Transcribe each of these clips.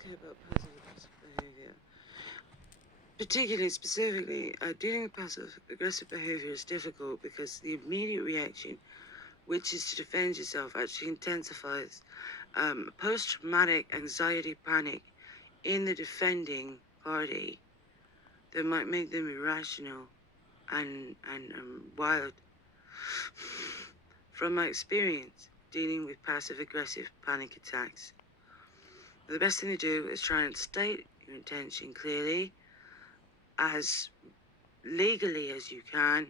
Okay, about passive-aggressive behavior. Particularly, specifically, dealing with passive-aggressive behavior is difficult because the immediate reaction, which is to defend yourself, actually intensifies post-traumatic anxiety panic in the defending party that might make them irrational and wild. From my experience dealing with passive-aggressive panic attacks, the best thing to do is try and state your intention clearly, as legally as you can,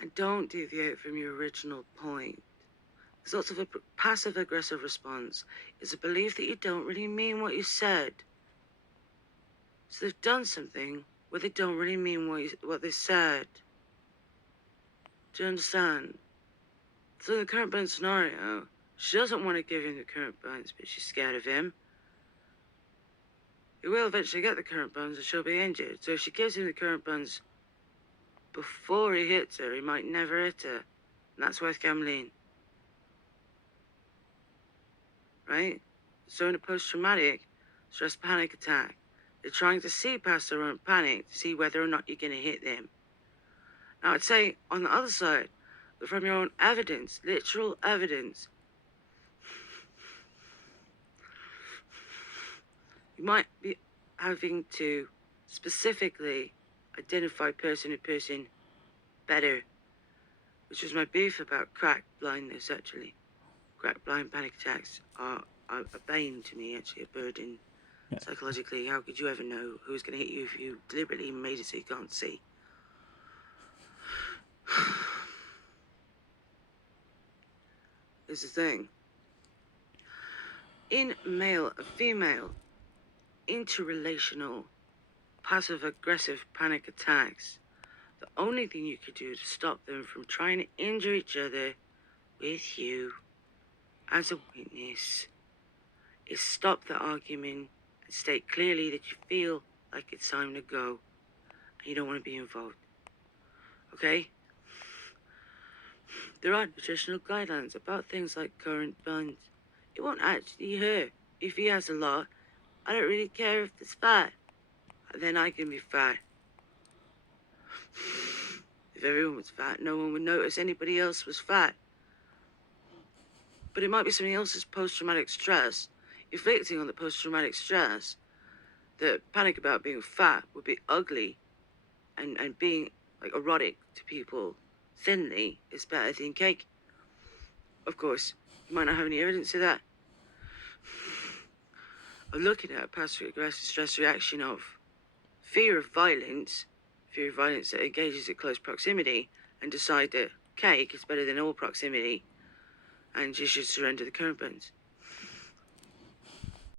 and don't deviate from your original point. There's lots of a passive-aggressive response is a belief that you don't really mean what you said. So they've done something where they don't really mean what they said. Do you understand? So in the current burn scenario, she doesn't want to give him the current burns, but she's scared of him. He will eventually get the current burns and she'll be injured. So if she gives him the current burns before he hits her, he might never hit her. And that's worth gambling. Right? So in a post-traumatic stress panic attack, they're trying to see past their own panic to see whether or not you're going to hit them. Now, I'd say on the other side, that from your own evidence, literal evidence, you might be having to specifically identify person to person better, which was my beef about crack blindness, actually. Crack blind panic attacks are a bane to me, actually, a burden. Yeah. Psychologically, how could you ever know who's going to hit you if you deliberately made it so you can't see? Here's the thing. In male and female interrelational passive-aggressive panic attacks, the only thing you could do to stop them from trying to injure each other with you as a witness is stop the argument and state clearly that you feel like it's time to go and you don't want to be involved. Okay? There are nutritional guidelines about things like current burns. It won't actually hurt. If he has a lot, I don't really care if it's fat. Then I can be fat. If everyone was fat, no one would notice anybody else was fat. But it might be somebody else's post-traumatic stress, inflicting on the post-traumatic stress. The panic about being fat would be ugly, and being like erotic to people thinly is better than cake. Of course, you might not have any evidence of that. I'm looking at a passive-aggressive stress reaction of fear of violence that engages at close proximity, and decide that cake is better than all proximity, and you should surrender the current burns.